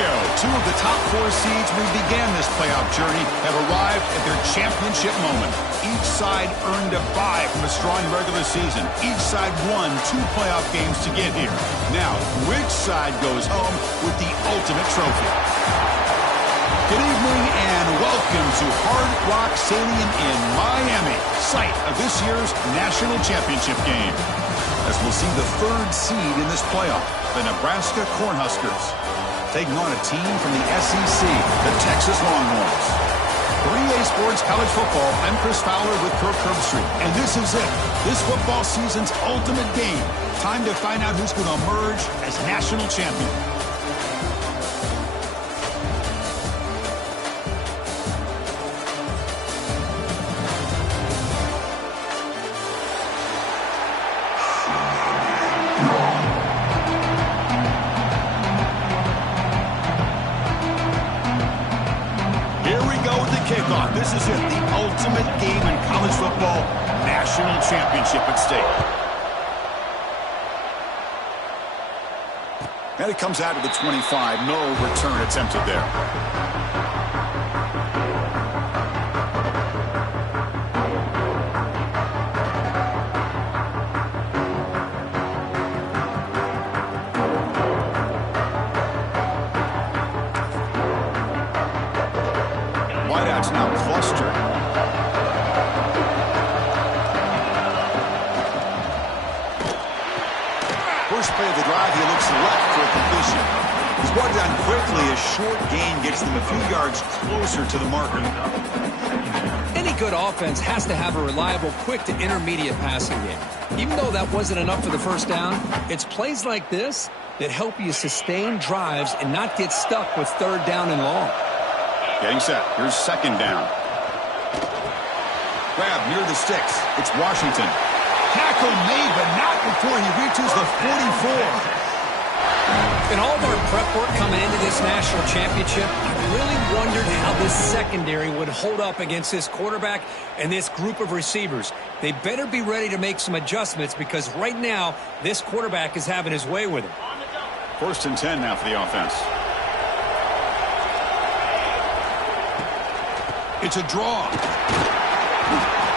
go. Two of the top 4 seeds we began this playoff journey have arrived at their championship moment. Each side earned a bye from a strong regular season. Each side won 2 playoff games to get here. Now, which side goes home with the ultimate trophy? Good evening and welcome to Hard Rock Stadium in Miami, site of this year's national championship game. As we'll see the 3rd seed in this playoff, the Nebraska Cornhuskers, taking on a team from the SEC, the Texas Longhorns. 3A Sports College Football, I'm Chris Fowler with Kirk Herbstreit, and this is it. This football season's ultimate game. Time to find out who's going to emerge as national champion. Kickoff. This is it, the ultimate game in college football, national championship at stake. And it comes out to the 25. No return attempted there. Wideouts now clustered. First play of the drive, he looks left for a completion. He's brought down quickly. A short gain gets them a few yards closer to the marker. Any good offense has to have a reliable, quick to intermediate passing game. Even though that wasn't enough for the first down, it's plays like this that help you sustain drives and not get stuck with 3rd down and long. Getting set. Here's 2nd down. Grab near the sticks. It's Washington. Tackle made, but not before he reaches the 44. In all of our prep work coming into this national championship, I really wondered how this secondary would hold up against this quarterback and this group of receivers. They better be ready to make some adjustments because right now, this quarterback is having his way with him. 1st and 10 now for the offense. It's a draw.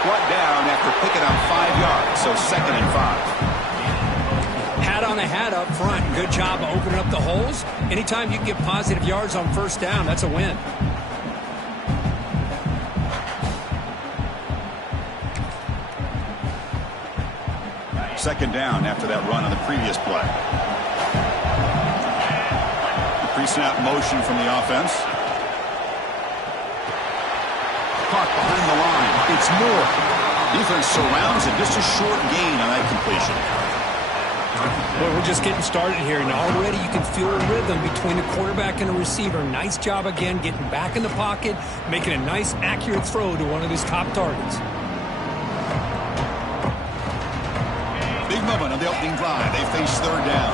Brought down after picking up 5 yards, so 2nd and 5. Hat on a hat up front. Good job of opening up the holes. Anytime you can get positive yards on 1st down, that's a win. Second down after that run on the previous play. The pre-snap motion from the offense. Caught behind the line. It's Moore. Defense surrounds it. Just a short gain on that completion. Well, we're just getting started here, and already you can feel a rhythm between the quarterback and the receiver. Nice job again getting back in the pocket, making a nice, accurate throw to one of his top targets. Big moment on the opening drive. They face 3rd down.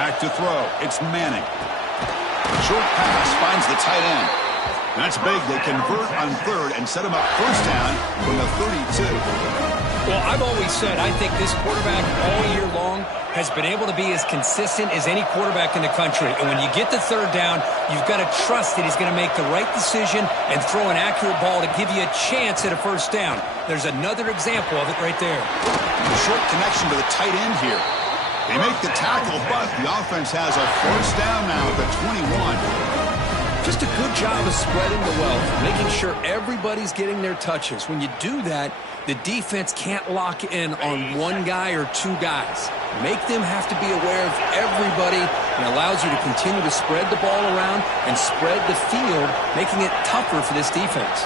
Back to throw. It's Manning. Short pass finds the tight end. That's big. They convert on 3rd and set him up 1st down from the 32. Well, I've always said I think this quarterback all year long has been able to be as consistent as any quarterback in the country. And when you get to 3rd down, you've got to trust that he's going to make the right decision and throw an accurate ball to give you a chance at a 1st down. There's another example of it right there. A short connection to the tight end here. They make the tackle, but the offense has a 1st down now at the 21. Just a good job of spreading the wealth, making sure everybody's getting their touches. When you do that, the defense can't lock in on 1 guy or 2 guys. Make them have to be aware of everybody and allows you to continue to spread the ball around and spread the field, making it tougher for this defense.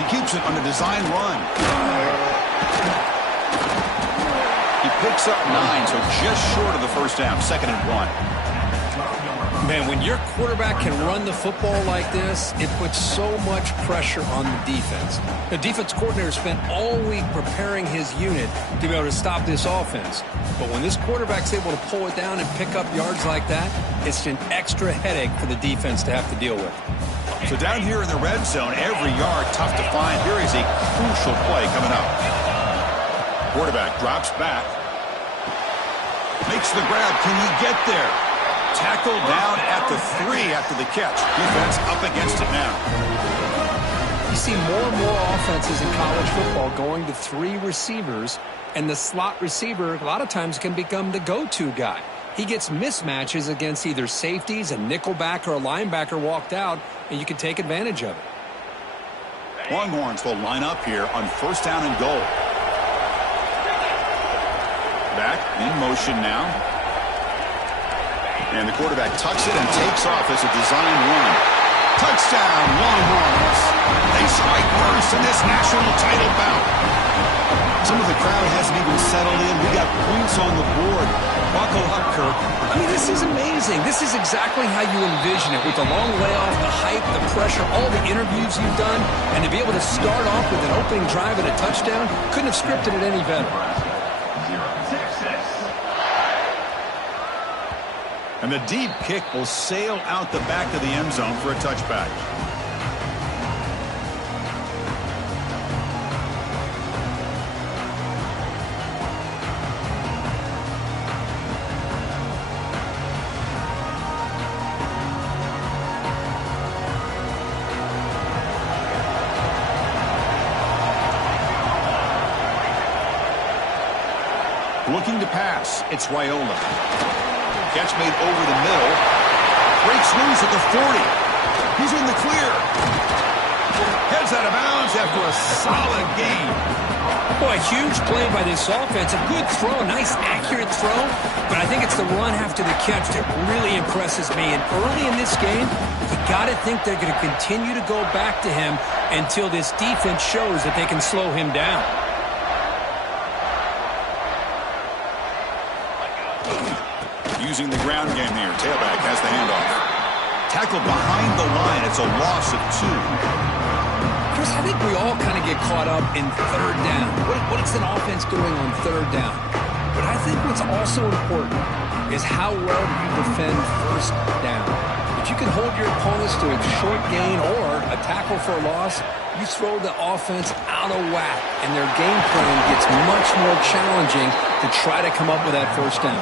He keeps it on the design run. He picks up 9, so just short of the 1st down, 2nd and 1. Man, when your quarterback can run the football like this, it puts so much pressure on the defense. The defense coordinator spent all week preparing his unit to be able to stop this offense. But when this quarterback's able to pull it down and pick up yards like that, it's an extra headache for the defense to have to deal with. So down here in the red zone, every yard tough to find. Here is a crucial play coming up. Quarterback drops back. Makes the grab. Can he get there? Tackled down at the 3 after the catch. Defense up against it now. You see more and more offenses in college football going to 3 receivers, and the slot receiver a lot of times can become the go-to guy. He gets mismatches against either safeties, a nickelback, or a linebacker walked out, and you can take advantage of it. Longhorns will line up here on 1st down and goal. Back in motion now. And the quarterback tucks it and takes off as a design run. Touchdown, Longhorns. They strike first in this national title bout. Some of the crowd hasn't even settled in. We got points on the board. Buckle up, Kirk. I mean, this is amazing. This is exactly how you envision it, with the long layoff, the hype, the pressure, all the interviews you've done, and to be able to start off with an opening drive and a touchdown, couldn't have scripted it any better. And the deep kick will sail out the back of the end zone for a touchback. Looking to pass, it's Raiola. Catch made over the middle. Breaks loose at the 40. He's in the clear. Heads out of bounds after a solid gain. Boy, huge play by this offense. A good throw, a nice accurate throw. But I think it's the run after the catch that really impresses me. And early in this game, you got to think they're going to continue to go back to him until this defense shows that they can slow him down. Using the ground game here. Tailback has the handoff. Tackled behind the line. It's a loss of 2. Chris, I think we all kind of get caught up in 3rd down. What is an offense doing on 3rd down? But I think what's also important is how well you defend 1st down. If you can hold your opponents to a short gain or a tackle for a loss, you throw the offense out of whack, and their game plan gets much more challenging to try to come up with that 1st down.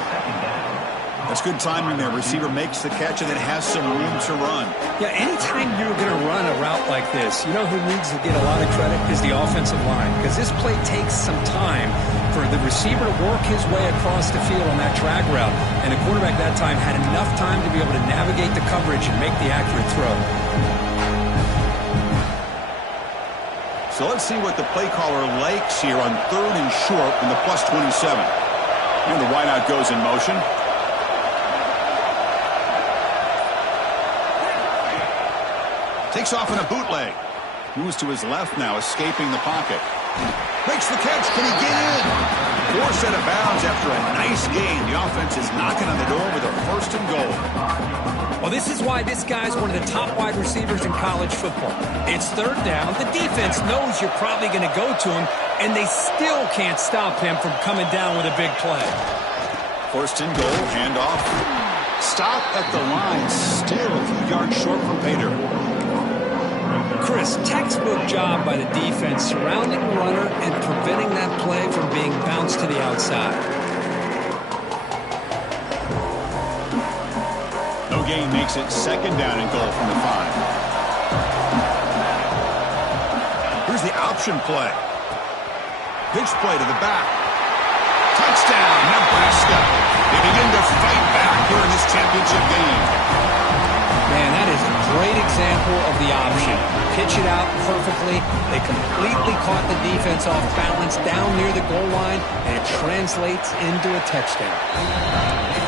That's good timing there. Receiver makes the catch and then has some room to run. Yeah, anytime you're going to run a route like this, you know who needs to get a lot of credit is the offensive line, because this play takes some time for the receiver to work his way across the field on that drag route, and the quarterback that time had enough time to be able to navigate the coverage and make the accurate throw. So let's see what the play caller likes here on 3rd and short in the +27. And the wideout goes in motion. Takes off in a bootleg. Moves to his left now, escaping the pocket. Makes the catch. Can he get in? Forced out of bounds after a nice gain. The offense is knocking on the door with a 1st and goal. Well, this is why this guy's one of the top wide receivers in college football. It's 3rd down. The defense knows you're probably going to go to him, and they still can't stop him from coming down with a big play. 1st and goal. Handoff. Stop at the line. Still a few yards short from Pater. Chris, textbook job by the defense surrounding the runner and preventing that play from being bounced to the outside. No gain makes it 2nd down and goal from the 5. Here's the option play. Pitch play to the back. Touchdown, Nebraska. They begin to fight back here in this championship game. Man, that is a great example of the option. Pitch it out perfectly. They completely caught the defense off balance down near the goal line, and it translates into a touchdown.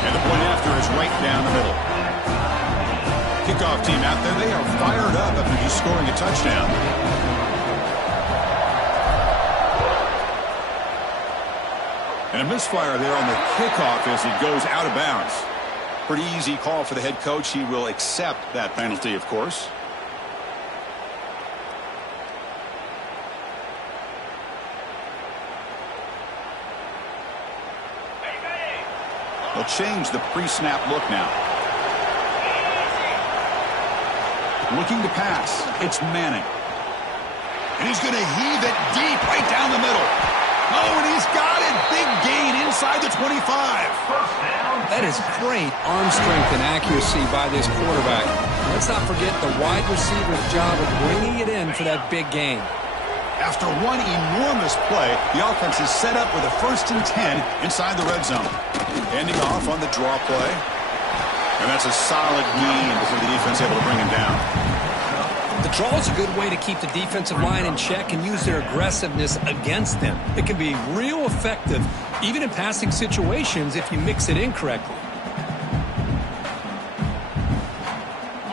And the point after is right down the middle. Kickoff team out there, they are fired up after just scoring a touchdown. And a misfire there on the kickoff as it goes out of bounds. Pretty easy call for the head coach. He will accept that penalty, of course. They'll change the pre-snap look now. Looking to pass. It's Manning. And he's going to heave it deep right down the middle. Oh, and he's got it. Big gain inside the 25. That is great arm strength and accuracy by this quarterback. Let's not forget the wide receiver's job of bringing it in for that big gain. After one enormous play, the offense is set up with a 1st and 10 inside the red zone. Ending off on the draw play. And that's a solid gain before the defense able to bring him down. The draw is a good way to keep the defensive line in check and use their aggressiveness against them. It can be real effective, even in passing situations, if you mix it in correctly.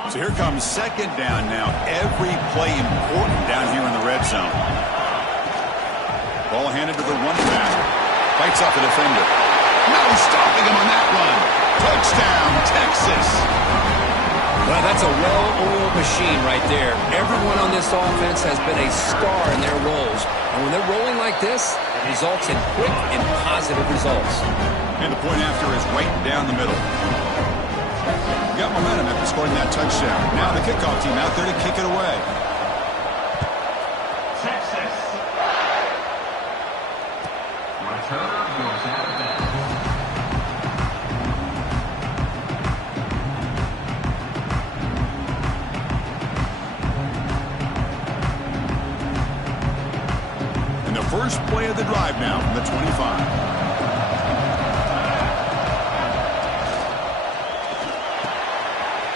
So here comes 2nd down now. Every play important down here in the red zone. Ball handed to the running back. Fights off the defender. No stopping him on that run. Touchdown, Texas. Well, that's a well-oiled machine right there. Everyone on this offense has been a star in their roles. And when they're rolling like this, it results in quick and positive results. And the point after is right down the middle. Got momentum after scoring that touchdown. Now the kickoff team out there to kick it away. Texas. Return goes out of bounds. And the first play of the drive now from the 25.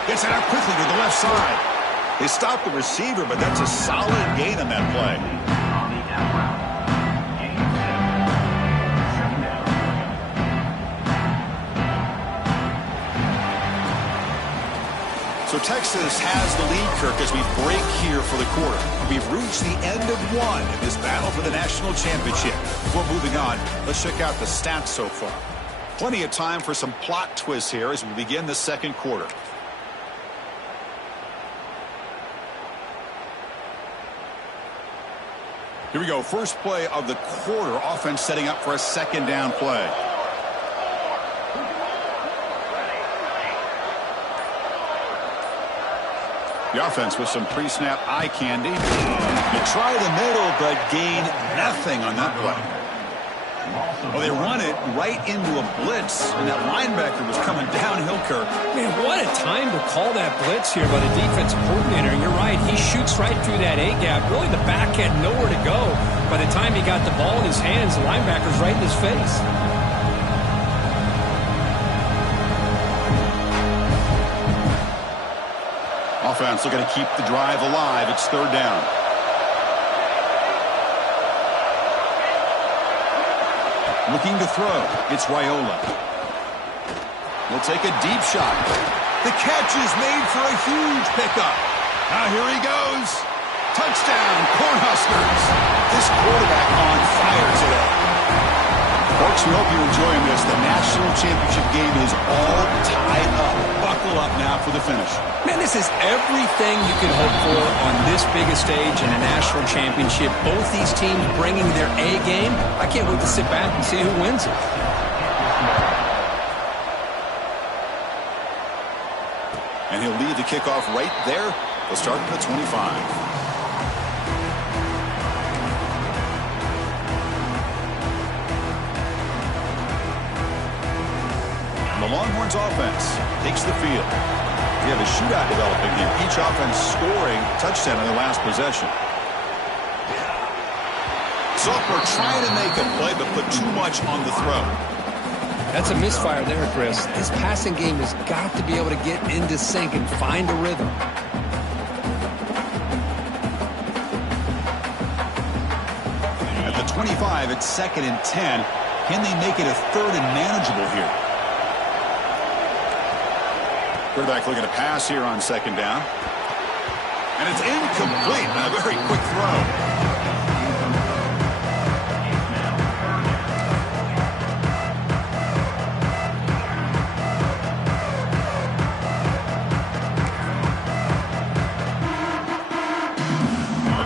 Gets it out quickly to the left side. They stopped the receiver, but that's a solid gain on that play. So Texas has the lead, Kirk, as we break here for the quarter. We've reached the end of one in this battle for the national championship. Before moving on, let's check out the stats so far. Plenty of time for some plot twists here as we begin the second quarter. Here we go. First play of the quarter. Offense setting up for a 2nd down play. The offense with some pre-snap eye candy. They try the middle, but gain nothing on that play. Well, they run it right into a blitz, and that linebacker was coming downhill, Kirk. Man, what a time to call that blitz here by the defensive coordinator. You're right. He shoots right through that A-gap. Really, the back had nowhere to go. By the time he got the ball in his hands, the linebacker's right in his face. Offense looking to keep the drive alive. It's 3rd down. Looking to throw. It's Raiola. Will take a deep shot. The catch is made for a huge pickup. Now here he goes. Touchdown, Cornhuskers. This quarterback on fire today. Folks, we hope you're enjoying this. The national championship game is all tied up. Buckle up now for the finish. Man, this is everything you can hope for on this biggest stage in a national championship. Both these teams bringing their A game. I can't wait to sit back and see who wins it. And he'll lead the kickoff right there. We'll start at the 25. The Longhorns offense takes the field. We have a shootout developing here. Each offense scoring a touchdown in their last possession. Sophomore trying to make a play, but put too much on the throw. That's a misfire there, Chris. This passing game has got to be able to get into sync and find a rhythm. At the 25, it's 2nd and 10. Can they make it a 3rd and manageable here? Quarterback looking to pass here on 2nd down. And it's incomplete. A very quick throw.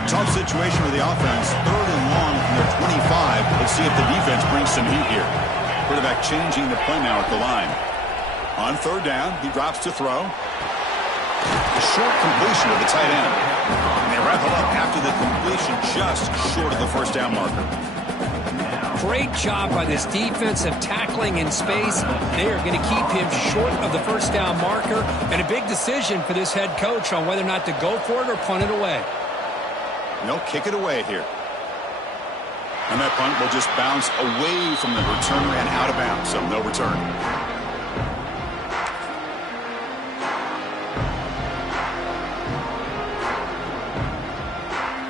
Tough situation with the offense. 3rd and long from their 25. Let's see if the defense brings some heat here. Quarterback changing the play now at the line. On 3rd down, he drops to throw. A short completion of the tight end. And they wrap it up after the completion just short of the 1st down marker. Great job by this defensive tackling in space. They are going to keep him short of the first down marker, and a big decision for this head coach on whether or not to go for it or punt it away. They'll kick it away here. And that punt will just bounce away from the returner and out of bounds, so no return.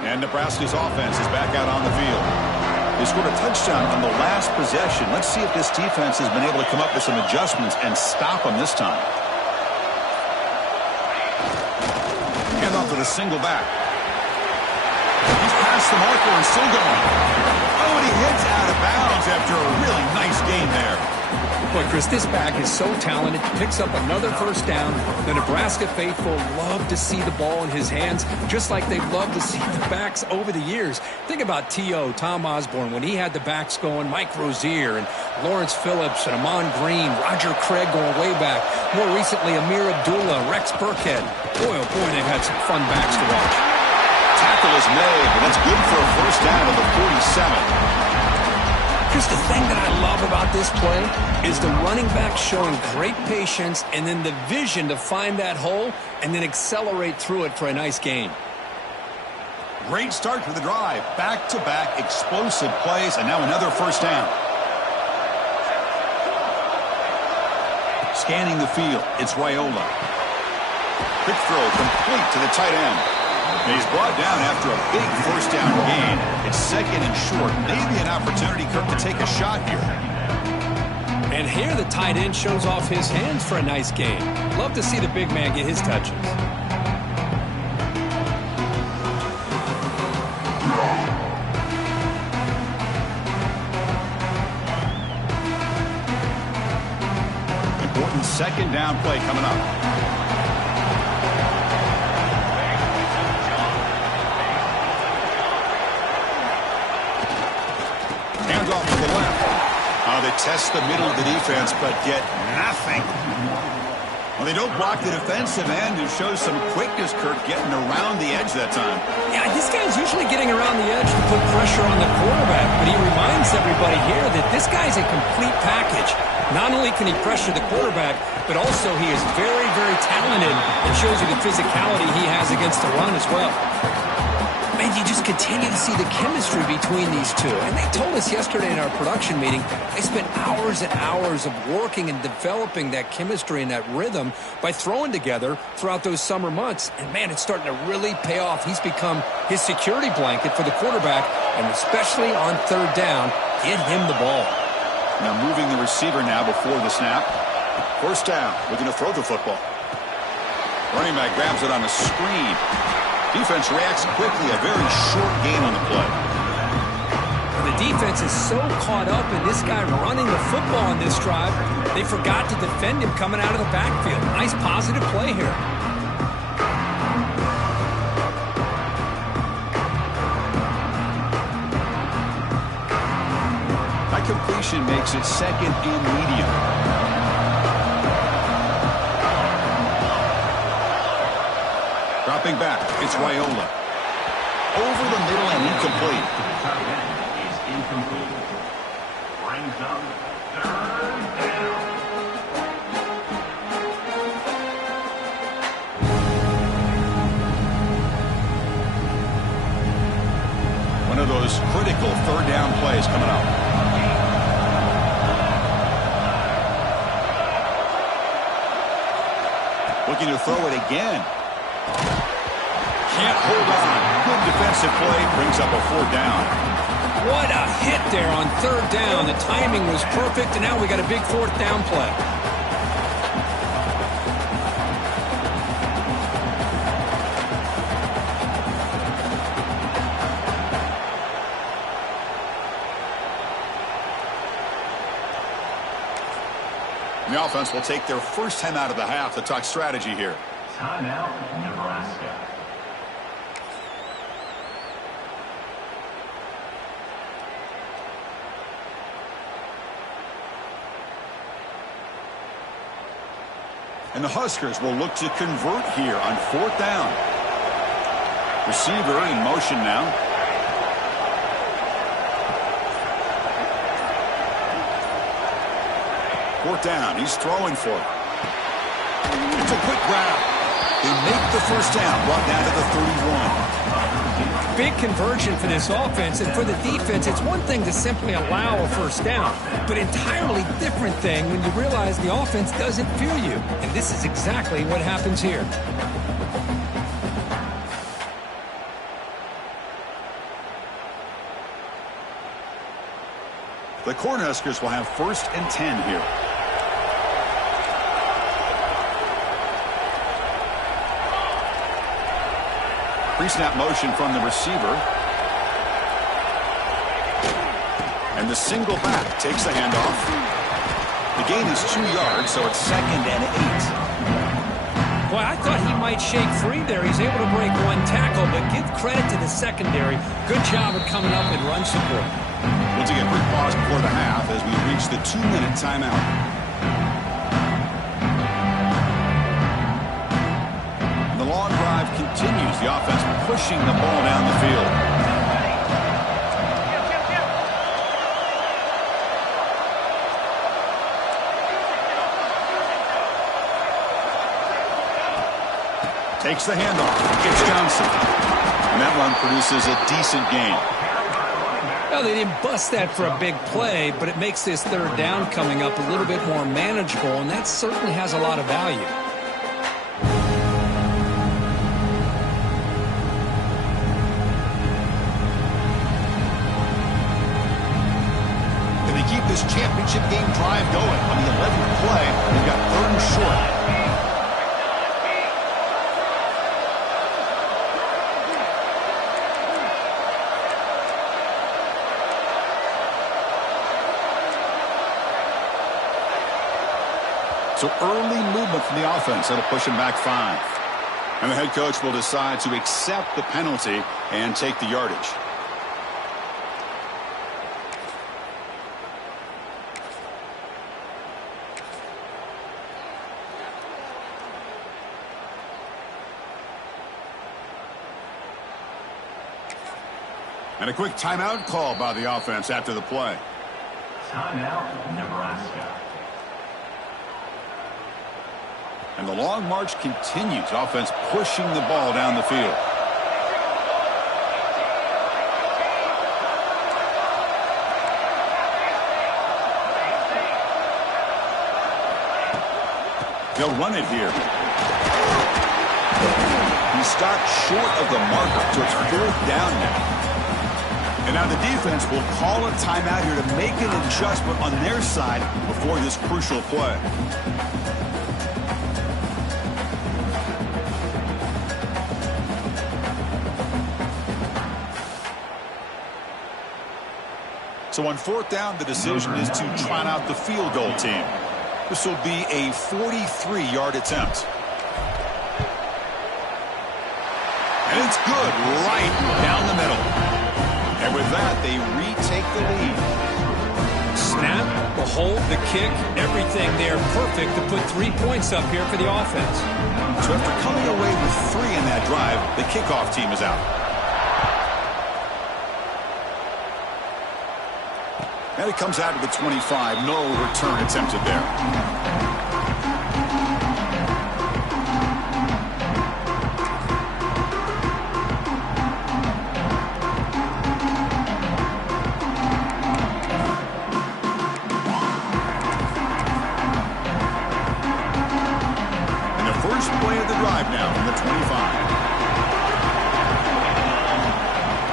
And Nebraska's offense is back out on the field. They scored a touchdown on the last possession. Let's see if this defense has been able to come up with some adjustments and stop them this time. And off with a single back. He's past the marker and still going. Oh, and he hits out of bounds after a really nice game there. Boy, Chris, this back is so talented. Picks up another first down. The Nebraska faithful love to see the ball in his hands, just like they love to see the backs over the years. Think about T.O., Tom Osborne, when he had the backs going, Mike Rozier and Lawrence Phillips and Amon Green, Roger Craig going way back. More recently, Amir Abdullah, Rex Burkhead. Boy, oh boy, they've had some fun backs to watch. Tackle is made, but that's good for a first down at the 47. Just the thing that I love about this play is the running back showing great patience and then the vision to find that hole and then accelerate through it for a nice gain. Great start to the drive. Back-to-back explosive plays, and now another first down. Scanning the field, it's Raiola. Quick throw complete to the tight end. And he's brought down after a big first down gain. It's second and short. Maybe an opportunity, Kirk, to take a shot here. And here the tight end shows off his hands for a nice gain. Love to see the big man get his touches. Important second down play coming up. Off to the left. They test the middle of the defense, but get nothing. Well, they don't block the defensive end, who shows some quickness, Kirk, getting around the edge that time. Yeah, this guy's usually getting around the edge to put pressure on the quarterback, but he reminds everybody here that this guy's a complete package. Not only can he pressure the quarterback, but also he is very, very talented and shows you the physicality he has against the run as well. And you just continue to see the chemistry between these two. And they told us yesterday in our production meeting, they spent hours and hours of working and developing that chemistry and that rhythm by throwing together throughout those summer months. And, man, it's starting to really pay off. He's become his security blanket for the quarterback, and especially on third down, get him the ball. Now moving the receiver now before the snap. First down, looking to throw the football. Running back grabs it on the screen. Defense reacts quickly, a very short gain on the play. The defense is so caught up in this guy running the football on this drive, they forgot to defend him coming out of the backfield. Nice positive play here. That completion makes it second and medium. Dropping back, it's Raiola. Over the middle and incomplete. Is incomplete. Brings up third down. One of those critical third down plays coming up. Looking to throw it again. Can't hold on. Good defensive play. Brings up a fourth down. What a hit there on third down. The timing was perfect, and now we got a big fourth down play. The offense will take their first time out of the half to talk strategy here. Timeout, Nebraska. And the Huskers will look to convert here on fourth down. Receiver in motion now. 4th down. He's throwing for it. It's a quick grab. They make the 1st down, brought down to the 31. Big conversion for this offense, and for the defense, it's one thing to simply allow a 1st down, but entirely different thing when you realize the offense doesn't fear you. And this is exactly what happens here. The Cornhuskers will have 1st and 10 here. Pre-snap motion from the receiver. And the single back takes the handoff. The gain is 2 yards, so it's 2nd and 8. Boy, I thought he might shake free there. He's able to break 1 tackle, but give credit to the secondary. Good job of coming up in run support. We'll take a quick pause before the half as we reach the 2-minute timeout. The long drive continues. The offense pushing the ball down the field. Takes the handoff. It's Johnson. And that run produces a decent gain. Well, they didn't bust that for a big play, but it makes this 3rd down coming up a little bit more manageable, and that certainly has a lot of value. Can they keep this championship game drive going? On the 11th play, they've got 3rd and short. So early movement from the offense that'll push him back 5. And the head coach will decide to accept the penalty and take the yardage. And a quick timeout call by the offense after the play. Timeout, Nebraska. And the long march continues. Offense pushing the ball down the field. They'll run it here. He stopped short of the marker, so it's 4th down now. And now the defense will call a timeout here to make an adjustment on their side before this crucial play. So on 4th down, the decision is to trot out the field goal team. This will be a 43-yard attempt. And it's good right down the middle. And with that, they retake the lead. Snap, the hold, the kick, everything there perfect to put 3 points up here for the offense. So after coming away with 3 in that drive, the kickoff team is out. And it comes out to the 25. No return attempted there. And the first play of the drive now from the 25.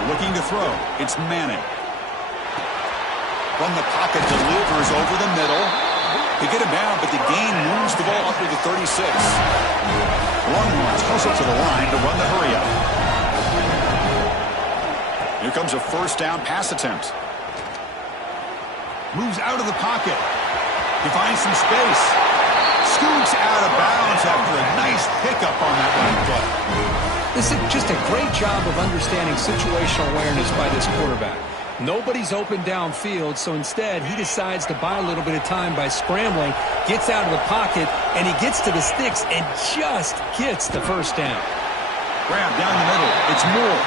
Looking to throw. It's Manning. From the pocket, delivers over the middle. They get him down, but the gain moves the ball up to the 36. Longhorns hustle to the line to run the hurry up. Here comes a 1st down pass attempt. Moves out of the pocket. He finds some space. Scoots out of bounds after a nice pickup on that run play. This is just a great job of understanding situational awareness by this quarterback. Nobody's open downfield, so instead he decides to buy a little bit of time by scrambling, gets out of the pocket, and he gets to the sticks and just gets the 1st down. Grab down the middle. It's Moore.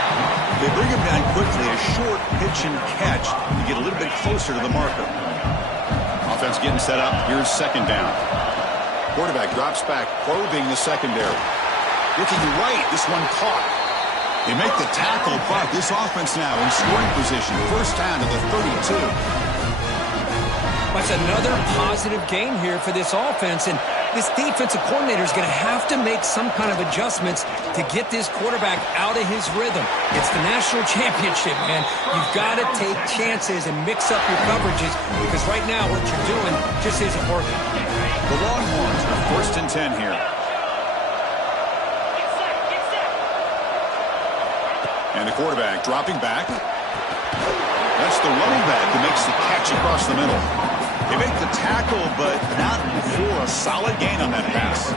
They bring him down quickly, a short pitch and catch to get a little bit closer to the marker. Offense getting set up. Here's second down. Quarterback drops back, probing the secondary. Looking right, this one caught. They make the tackle, but this offense now in scoring position. First down to the 32. That's another positive gain here for this offense, and this defensive coordinator is going to have to make some kind of adjustments to get this quarterback out of his rhythm. It's the national championship, man. You've got to take chances and mix up your coverages because right now what you're doing just isn't working. The Longhorns are first and 10 here. And the quarterback dropping back. That's the running back who makes the catch across the middle. They make the tackle, but not before a solid gain on that pass.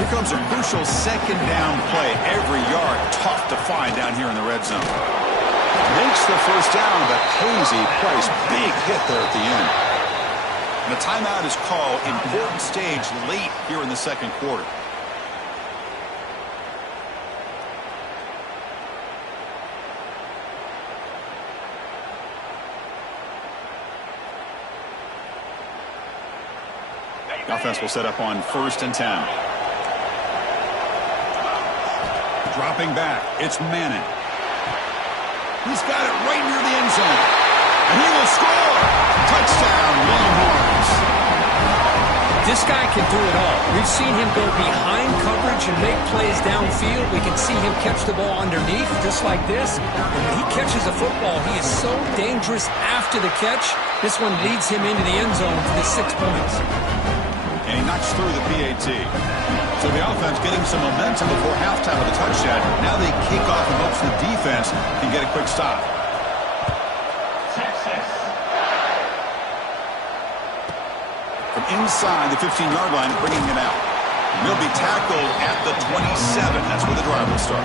Here comes a crucial second down play. Every yard tough to find down here in the red zone. Makes the first down, but pays a price. Big hit there at the end. And the timeout is called. Important stage late here in the second quarter. The offense will set up on first and 10. Dropping back, it's Manning. He's got it right near the end zone. And he will score! Touchdown, Longhorns. This guy can do it all. We've seen him go behind coverage and make plays downfield. We can see him catch the ball underneath, just like this. And when he catches a football, he is so dangerous after the catch. This one leads him into the end zone for the 6 points. And he knocks through the PAT. So the offense getting some momentum before halftime with a touchdown. Now they kick off in hopes the defense can get a quick stop. From inside the 15-yard line, bringing it out. He'll be tackled at the 27. That's where the drive will start.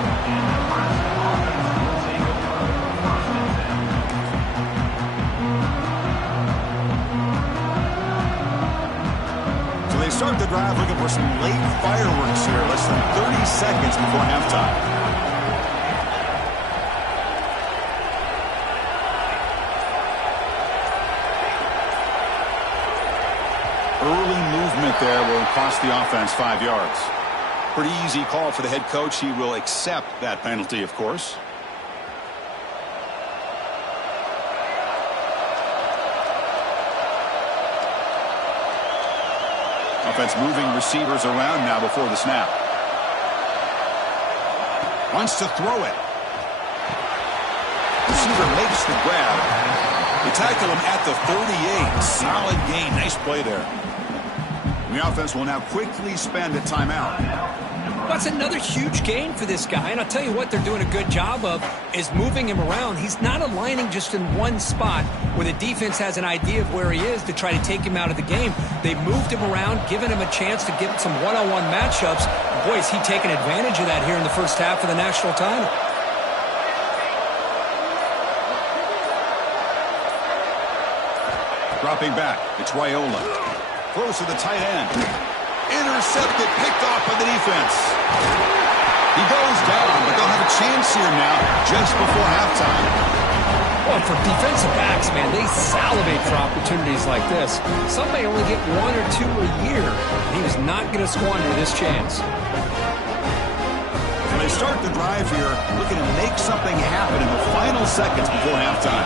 They start the drive looking for some late fireworks here. Less than 30 seconds before halftime. Early movement there will cost the offense 5 yards. Pretty easy call for the head coach. He will accept that penalty, of course. Offense moving receivers around now before the snap. Wants to throw it. Receiver makes the grab. They tackle him at the 38. Solid gain. Nice play there. And the offense will now quickly spend a timeout. That's another huge gain for this guy, and I'll tell you what they're doing a good job of is moving him around. He's not aligning just in one spot where the defense has an idea of where he is to try to take him out of the game. They moved him around, given him a chance to get some one-on-one matchups. Boy, is he taking advantage of that here in the first half of the national title. Dropping back, it's Raiola. Throws to the tight end. Intercepted, picked off by the defense. He goes down, but they'll have a chance here now just before halftime. Well, for defensive backs, man, they salivate for opportunities like this. Some may only get 1 or 2 a year. He was not going to squander this chance. And they start the drive here, looking to make something happen in the final seconds before halftime.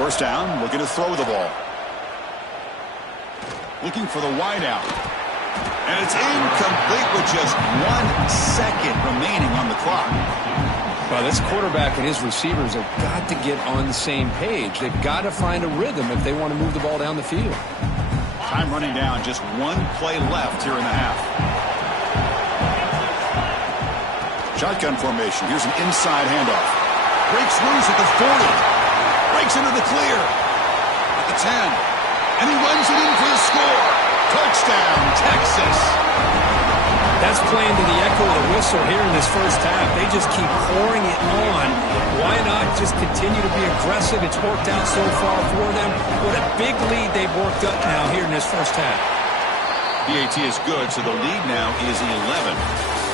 First down, looking to throw the ball. Looking for the wideout. And it's incomplete with just 1 second remaining on the clock. Well, this quarterback and his receivers have got to get on the same page. They've got to find a rhythm if they want to move the ball down the field. Time running down, just 1 play left here in the half. Shotgun formation. Here's an inside handoff. Breaks loose at the 40. Breaks into the clear. At the 10. And he runs it in for the score. Touchdown, Texas. That's playing to the echo of the whistle here in this first half. They just keep pouring it on. Why not just continue to be aggressive? It's worked out so far for them. What a big lead they've worked up now here in this first half. PAT is good, so the lead now is 11.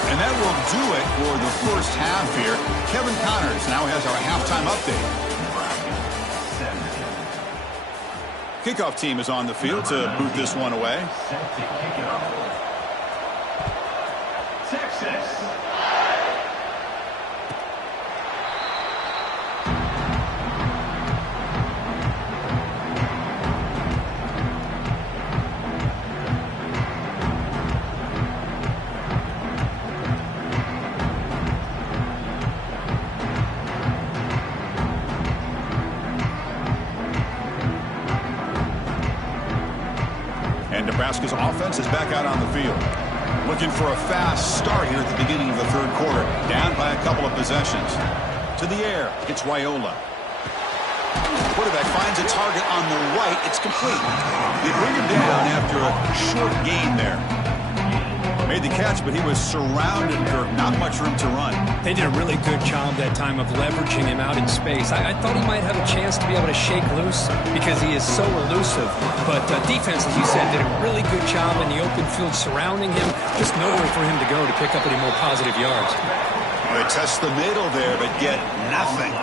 And that will do it for the first half here. Kevin Connors now has our halftime update. Kickoff team is on the field to boot this one away. Set to kick it off. Texas. And Nebraska's offense is back out on the field. Looking for a fast start here at the beginning of the third quarter. Down by a couple of possessions. To the air, it's Raiola. Quarterback finds a target on the right. It's complete. They bring him down after a short gain there. Made the catch, but he was surrounded for not much room to run. They did a really good job that time of leveraging him out in space. I thought he might have a chance to be able to shake loose because he is so elusive. But defense, as you said, did a really good job in the open field surrounding him. Just nowhere for him to go to pick up any more positive yards. They test the middle there, but get nothing.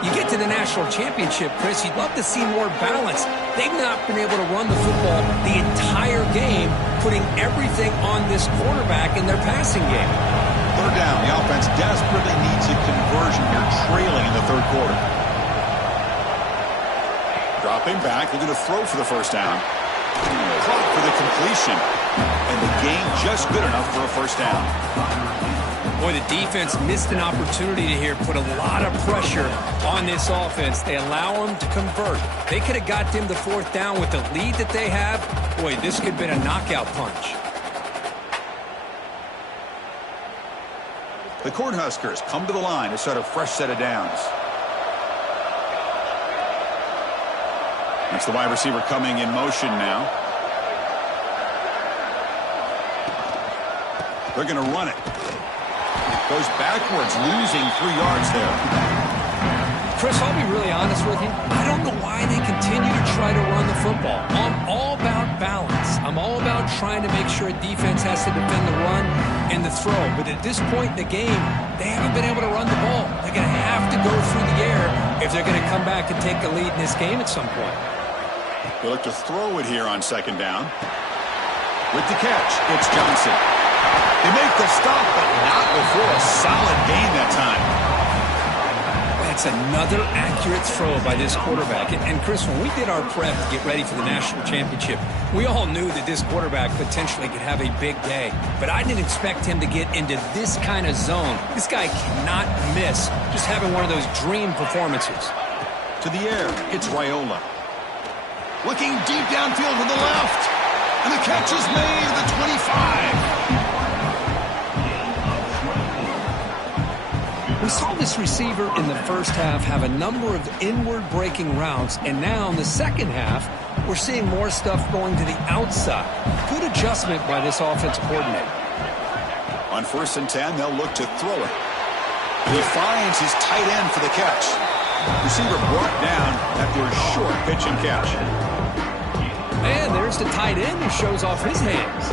You get to the national championship, Chris, you'd love to see more balance. They've not been able to run the football the entire game, putting everything on this quarterback in their passing game. Third down, the offense desperately needs a conversion here, trailing in the third quarter. Dropping back, looking to throw for the first down. Caught for the completion. And the gain just good enough for a first down. Boy, the defense missed an opportunity to here put a lot of pressure on this offense. They allow them to convert. They could have got them to fourth down with the lead that they have. Boy, this could have been a knockout punch. The Cornhuskers come to the line to start a fresh set of downs. That's the wide receiver coming in motion now. They're going to run it. Goes backwards, losing 3 yards there. Chris, I'll be really honest with you. I don't know why they continue to try to run the football. I'm all about balance. I'm all about trying to make sure a defense has to defend the run and the throw. But at this point in the game, they haven't been able to run the ball. They're going to have to go through the air if they're going to come back and take a lead in this game at some point. They look to throw it here on second down. With the catch, it's Johnson. They make the stop, but not before a solid gain that time. That's another accurate throw by this quarterback. And Chris, when we did our prep to get ready for the national championship, we all knew that this quarterback potentially could have a big day. But I didn't expect him to get into this kind of zone. This guy cannot miss. Just having one of those dream performances. To the air, it's Raiola. Looking deep downfield to the left. And the catch is made at the 25. We saw this receiver in the first half have a number of inward breaking routes, and now in the second half, we're seeing more stuff going to the outside. Good adjustment by this offensive coordinator. On 1st and 10, they'll look to throw it. And he finds his tight end for the catch. Receiver brought down after a short pitch and catch. And there's the tight end who shows off his hands.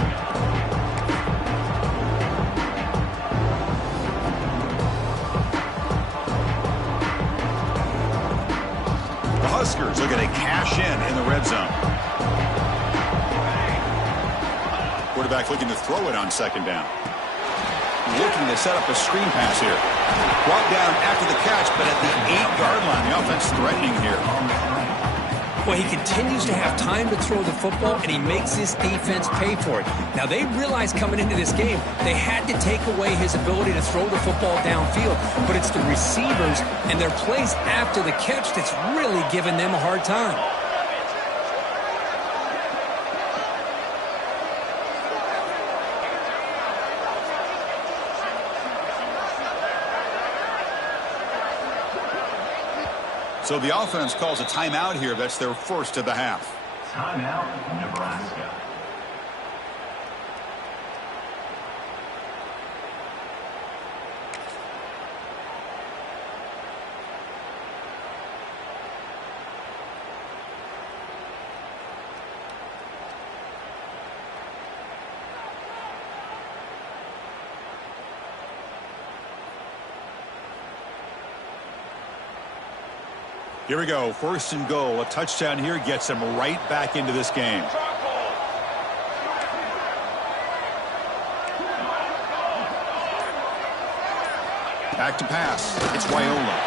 Huskers are going to cash in the red zone. Quarterback looking to throw it on second down. Looking to set up a screen pass here. Brought down after the catch, but at the 8-yard line, the offense threatening here. Well, he continues to have time to throw the football, and he makes this defense pay for it. Now, they realized coming into this game, they had to take away his ability to throw the football downfield. But it's the receivers and their plays after the catch that's really giving them a hard time. So the offense calls a timeout here. That's their first of the half. Timeout, Nebraska. Here we go. First and goal. A touchdown here gets them right back into this game. Back to pass. It's Wyola.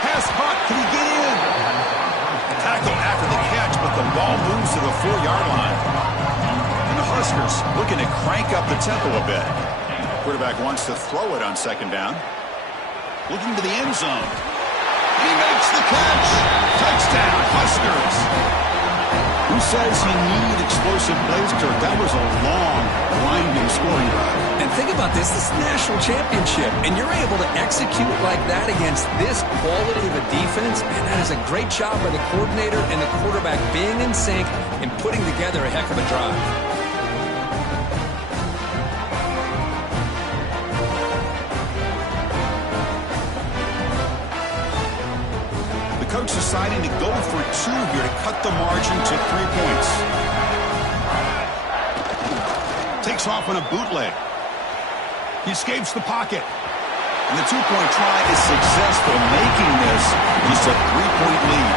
Pass caught. Can he get in? Tackle after the catch, but the ball moves to the 4-yard line. And the Huskers looking to crank up the tempo a bit. Quarterback wants to throw it on second down. Looking to the end zone. He makes the catch. Touchdown, Huskers. Who says you need explosive plays, Kirk? That was a long, winding scoring drive. And think about this. This is the national championship, and you're able to execute like that against this quality of a defense, and that is a great job by the coordinator and the quarterback being in sync and putting together a heck of a drive. Coach deciding to go for 2 here to cut the margin to 3 points. Takes off on a bootleg. He escapes the pocket. And the 2-point try is successful, making this just a 3-point lead.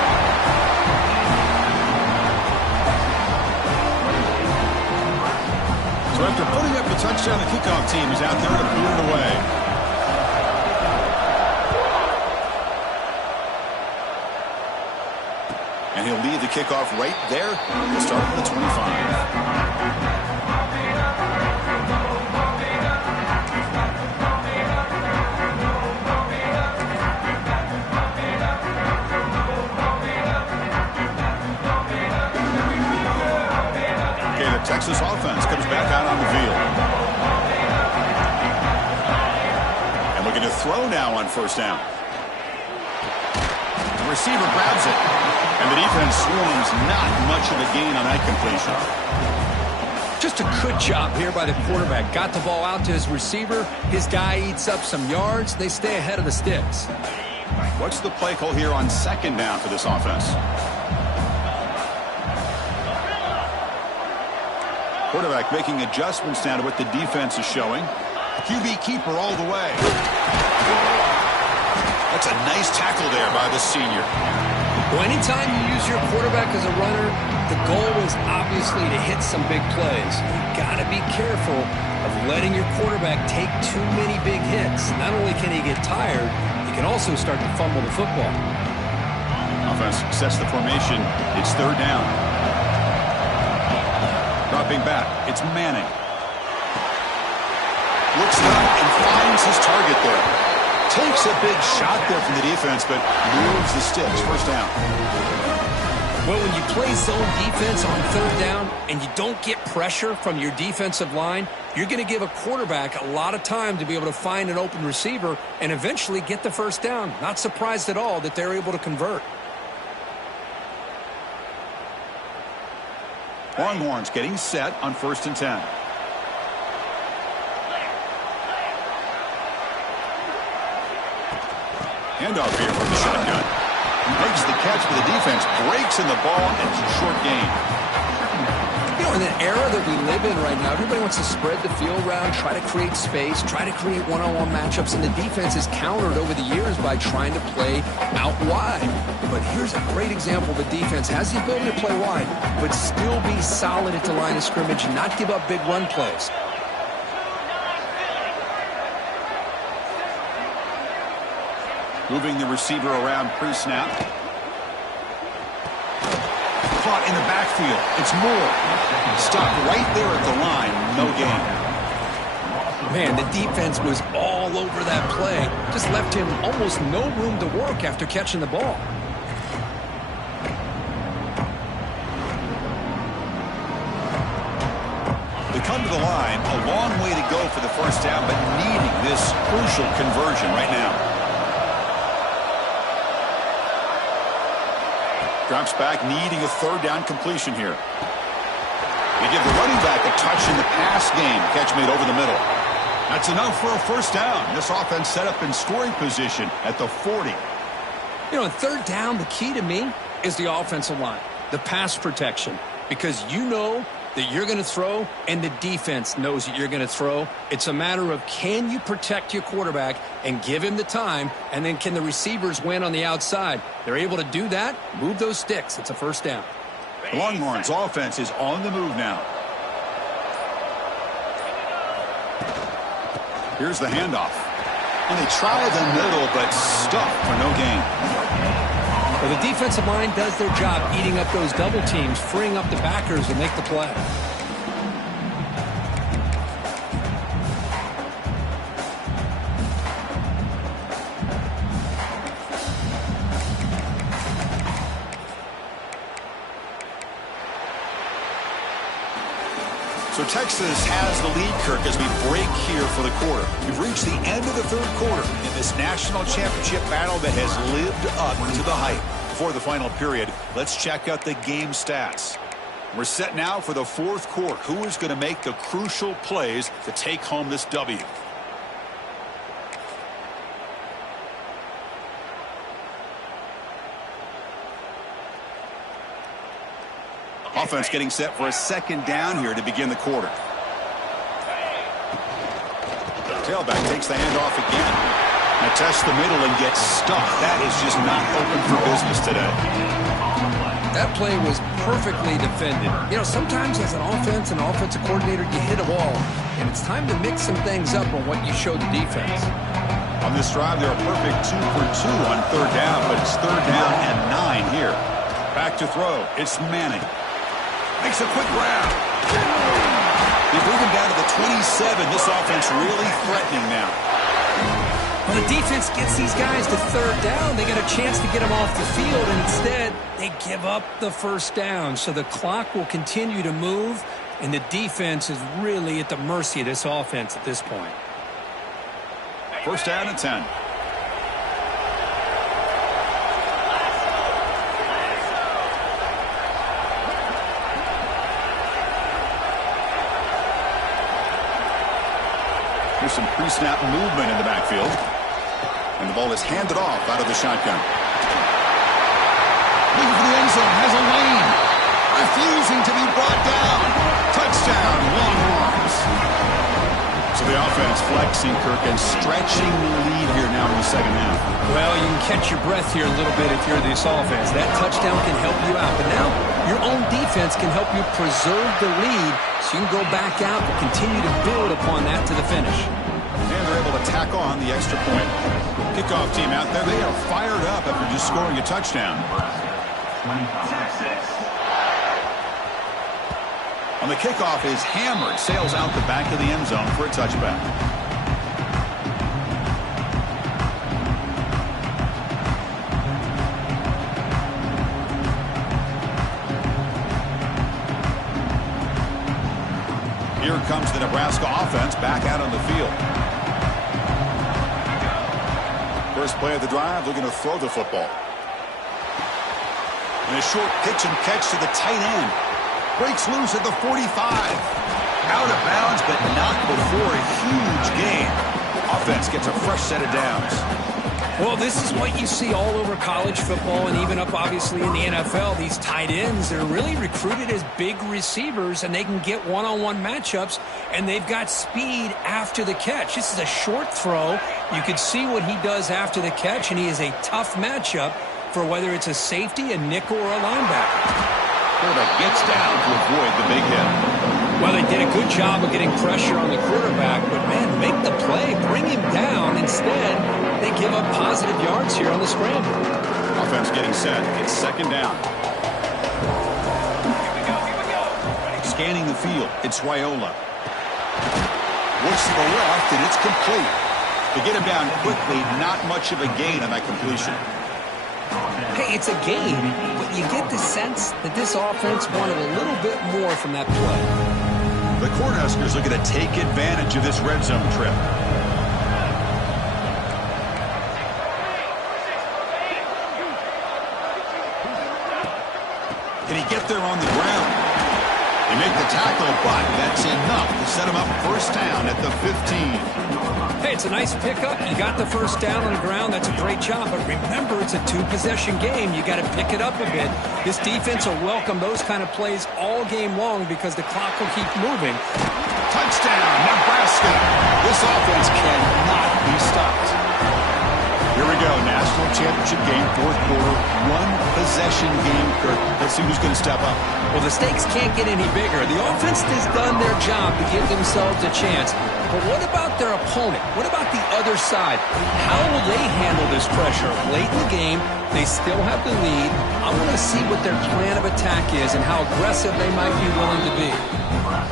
So after putting up the touchdown, the kickoff team is out there to boot it away. And he'll lead the kickoff right there. He'll start at the 25. Okay, the Texas offense comes back out on the field. And looking to throw now on first down. The receiver grabs it. And the defense swarms, not much of a gain on that completion. Just a good job here by the quarterback. Got the ball out to his receiver. His guy eats up some yards. They stay ahead of the sticks. What's the play call here on second down for this offense? Quarterback making adjustments now to what the defense is showing. QB keeper all the way. That's a nice tackle there by the senior. Well, anytime you use your quarterback as a runner, the goal is obviously to hit some big plays. You've got to be careful of letting your quarterback take too many big hits. Not only can he get tired, he can also start to fumble the football. Offense sets the formation. It's third down. Dropping back. It's Manning. Looks up and finds his target there. Takes a big shot there from the defense, but moves the sticks. First down. Well, when you play zone defense on third down and you don't get pressure from your defensive line, you're going to give a quarterback a lot of time to be able to find an open receiver and eventually get the first down. Not surprised at all that they're able to convert. Longhorns getting set on 1st and 10. Handoff here from the shotgun. Makes the catch, but the defense breaks in the ball, and it's a short gain. You know, in the era that we live in right now, everybody wants to spread the field around, try to create space, try to create one-on-one matchups, and the defense is countered over the years by trying to play out wide. But here's a great example. The defense has the ability to play wide, but still be solid at the line of scrimmage and not give up big run plays. Moving the receiver around pre-snap. Caught in the backfield. It's Moore. Stopped right there at the line. No gain. Man, the defense was all over that play. Just left him almost no room to work after catching the ball. They come to the line. A long way to go for the first down, but needing this crucial conversion right now. Drops back, needing a third down completion here. They give the running back a touch in the pass game. Catch made over the middle. That's enough for a first down. This offense set up in scoring position at the 40. You know, in third down, the key to me is the offensive line, the pass protection, because you know that you're going to throw, and the defense knows that you're going to throw. It's a matter of, can you protect your quarterback and give him the time, and then can the receivers win on the outside? They're able to do that. Move those sticks. It's a first down. The Longhorns offense is on the move now. Here's the handoff. And they try the middle, but stuck for no gain. Well, the defensive line does their job eating up those double teams, freeing up the backers to make the play. So Texas has the lead, Kirk, as we break here for the quarter. We've reached the end of the third quarter in this national championship battle that has lived up to the hype. Before the final period, let's check out the game stats. We're set now for the fourth quarter. Who is going to make the crucial plays to take home this W? Offense getting set for a second down here to begin the quarter. Tailback takes the handoff again. Now tests the middle and gets stuck. That is just not open for business today. That play was perfectly defended. You know, sometimes as an offensive coordinator, you hit a wall, and it's time to mix some things up on what you show the defense. On this drive, they're a perfect 2 for 2 on third down, but it's third down and 9 here. Back to throw. It's Manning. Makes a quick grab. They bring him down to the 27. This offense really threatening now. When the defense gets these guys to third down, they get a chance to get them off the field, and instead they give up the first down. So the clock will continue to move, and the defense is really at the mercy of this offense at this point. First down and 10. Here's some pre-snap movement in the backfield. And the ball is handed off out of the shotgun. Looking for the end zone. Has a lane. Refusing to be brought down. Touchdown, Longhorns. So the offense flexing, Kirk, and stretching the lead here now in the second half. Well, you can catch your breath here a little bit if you're this offense. That touchdown can help you out. But now your own defense can help you preserve the lead so you can go back out and continue to build upon that to the finish. And they're able to tack on the extra point. Kickoff team out there. They are fired up after just scoring a touchdown. 26. On the kickoff is hammered. Sails out the back of the end zone for a touchback. Here comes the Nebraska offense back out on the field. First play of the drive, looking to throw the football. And a short pitch and catch to the tight end. Breaks loose at the 45. Out of bounds, but not before a huge gain. Offense gets a fresh set of downs. Well, this is what you see all over college football and even up, obviously, in the NFL. These tight ends, they're really recruited as big receivers, and they can get one-on-one matchups, and they've got speed after the catch. This is a short throw. You can see what he does after the catch, and he is a tough matchup for whether it's a safety, a nickel, or a linebacker. Quarterback gets down to avoid the big hit. Well, they did a good job of getting pressure on the quarterback, but, man, make the play. Bring him down. Instead, they give up positive yards here on the scramble. Offense getting set. It's second down. Here we go. Scanning the field. It's Raiola. Looks to the left, and it's complete. To get him down quickly, not much of a gain on that completion. Hey, it's a game, but you get the sense that this offense wanted a little bit more from that play. The Cornhuskers looking to take advantage of this red zone trip. Can he get there on the ground? They make the tackle, but that's enough to set him up first down at the 15. Hey, it's a nice pickup. You got the first down on the ground. That's a great job. But remember, it's a two-possession game. You got to pick it up a bit. This defense will welcome those kind of plays all game long because the clock will keep moving. Touchdown, Nebraska. This offense cannot be stopped. Here we go, national championship game, fourth quarter, one-possession game. Kirk, let's see who's going to step up. Well, the stakes can't get any bigger. The offense has done their job to give themselves a chance. But what about their opponent? What about the other side? How will they handle this pressure? Late in the game, they still have the lead. I want to see what their plan of attack is and how aggressive they might be willing to be.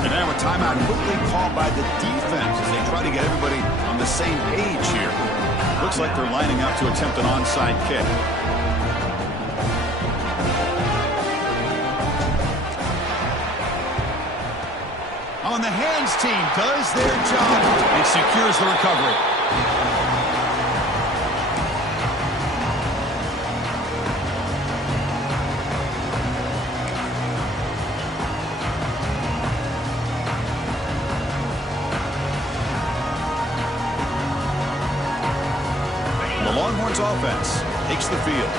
And now a timeout quickly called by the defense as they try to get everybody on the same page here. Looks like they're lining up to attempt an onside kick. On the hands team does their job and secures the recovery. The Longhorns offense takes the field.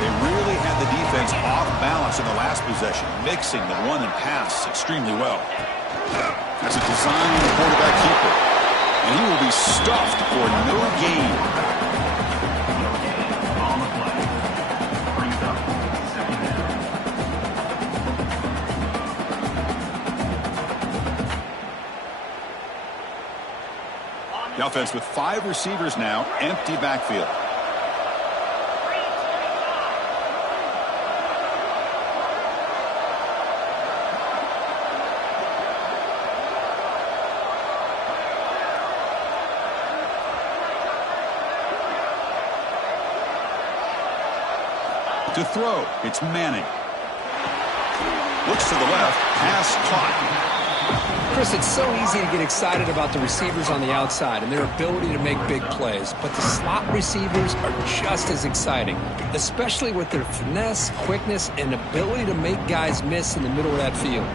They really had the defense off balance in the last possession, mixing the run and pass extremely well. That's a design on the quarterback keeper. And he will be stuffed for no gain. The offense with 5 receivers now, empty backfield. To throw, it's Manning. Looks to the left, pass caught. Chris, it's so easy to get excited about the receivers on the outside and their ability to make big plays, but the slot receivers are just as exciting, especially with their finesse, quickness, and ability to make guys miss in the middle of that field.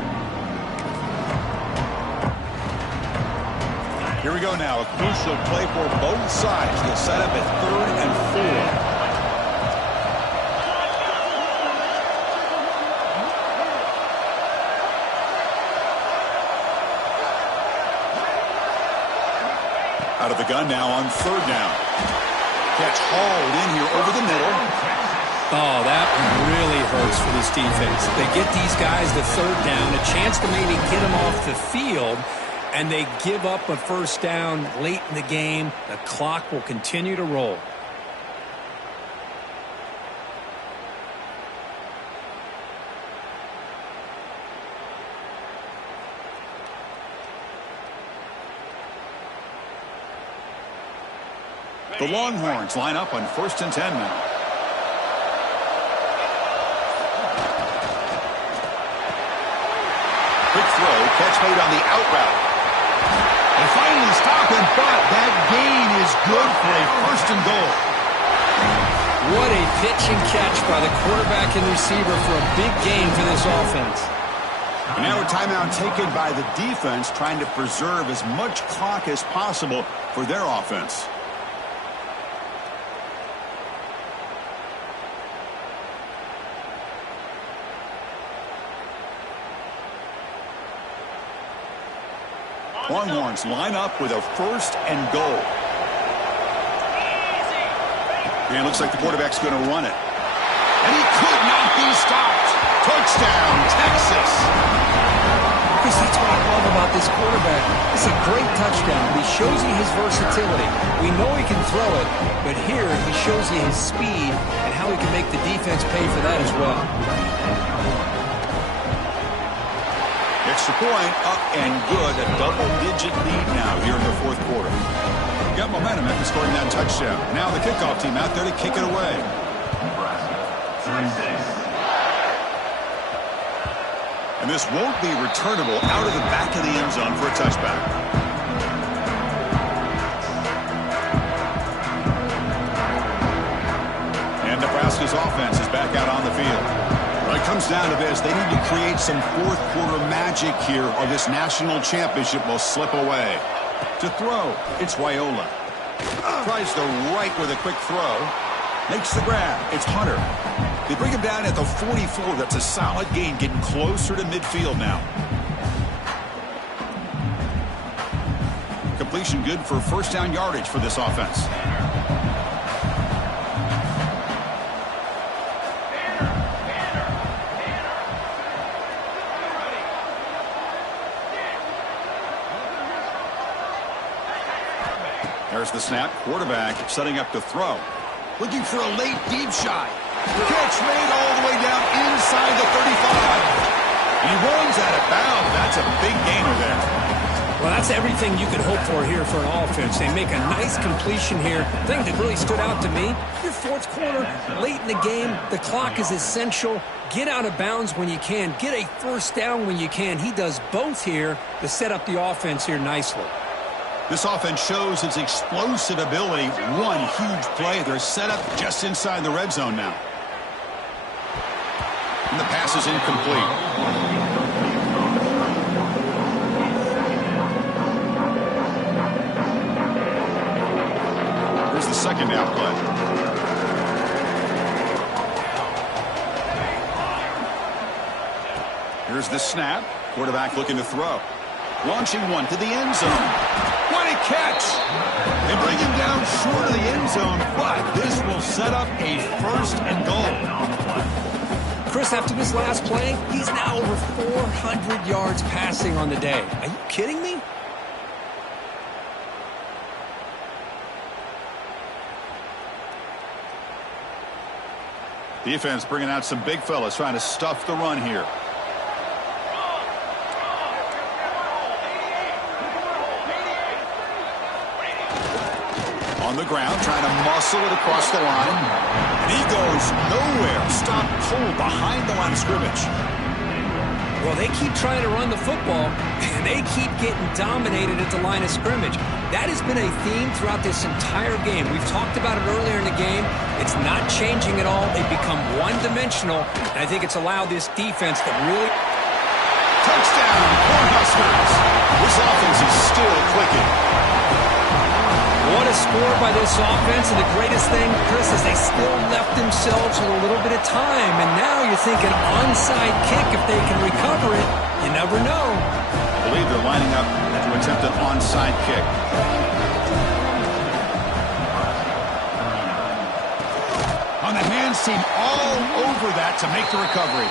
Here we go now, a crucial play for both sides. They'll set up at 3rd and 4. Out of the gun now on 3rd down. Catch hauled in here over the middle. Oh, that really hurts for this defense. They get these guys the 3rd down, a chance to maybe get them off the field, and they give up a 1st down late in the game. The clock will continue to roll. The Longhorns line up on 1st and 10 now. Quick throw, catch made on the out route. They finally stop him, but that gain is good for a 1st and goal. What a pitch and catch by the quarterback and receiver for a big gain for this offense. And now a timeout taken by the defense, trying to preserve as much clock as possible for their offense. Longhorns line up with a 1st and goal. And it looks like the quarterback's going to run it. And he could not be stopped. Touchdown, Texas. Chris, that's what I love about this quarterback. It's a great touchdown. He shows you his versatility. We know he can throw it, but here he shows you his speed and how he can make the defense pay for that as well. Extra point, up and good. A double-digit lead now here in the 4th quarter. Got momentum after scoring that touchdown. Now the kickoff team out there to kick it away. And this won't be returnable out of the back of the end zone for a touchback. And Nebraska's offense is back out on the field. When it comes down to this, they need to create some 4th quarter magic here or this national championship will slip away. To throw, it's Wyola. Tries the right with a quick throw. Makes the grab. It's Hunter. They bring him down at the 44. That's a solid gain, getting closer to midfield now. Completion good for first down yardage for this offense. There's the snap. Quarterback setting up to throw. Looking for a late deep shot. Catch made all the way down inside the 35. He runs out of bounds. That's a big gainer there. Well, that's everything you could hope for here for an offense. They make a nice completion here. The thing that really stood out to me, your fourth quarter, late in the game, the clock is essential. Get out of bounds when you can. Get a first down when you can. He does both here to set up the offense here nicely. This offense shows its explosive ability. One huge play. They're set up just inside the red zone now. And the pass is incomplete. Here's the second down play. Here's the snap. Quarterback looking to throw. Launching one to the end zone. What a catch! They bring him down short of the end zone, but this will set up a first and goal. Chris, after this last play, he's now over 400 yards passing on the day. Are you kidding me? Defense bringing out some big fellas trying to stuff the run here. On the ground, trying to muscle it across the line. And he goes nowhere. Stopped cold behind the line of scrimmage. Well, they keep trying to run the football, and they keep getting dominated at the line of scrimmage. That has been a theme throughout this entire game. We've talked about it earlier in the game. It's not changing at all. They've become one-dimensional, and I think it's allowed this defense to really... Touchdown, Cornhuskers. This offense is still clicking. What a score by this offense, and the greatest thing, Chris, is they still left themselves with a little bit of time, and now you're thinking onside kick if they can recover it. You never know. I believe they're lining up to attempt an onside kick. On the hands team, all over that to make the recovery.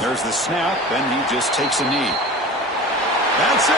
There's the snap, then he just takes a knee. That's it.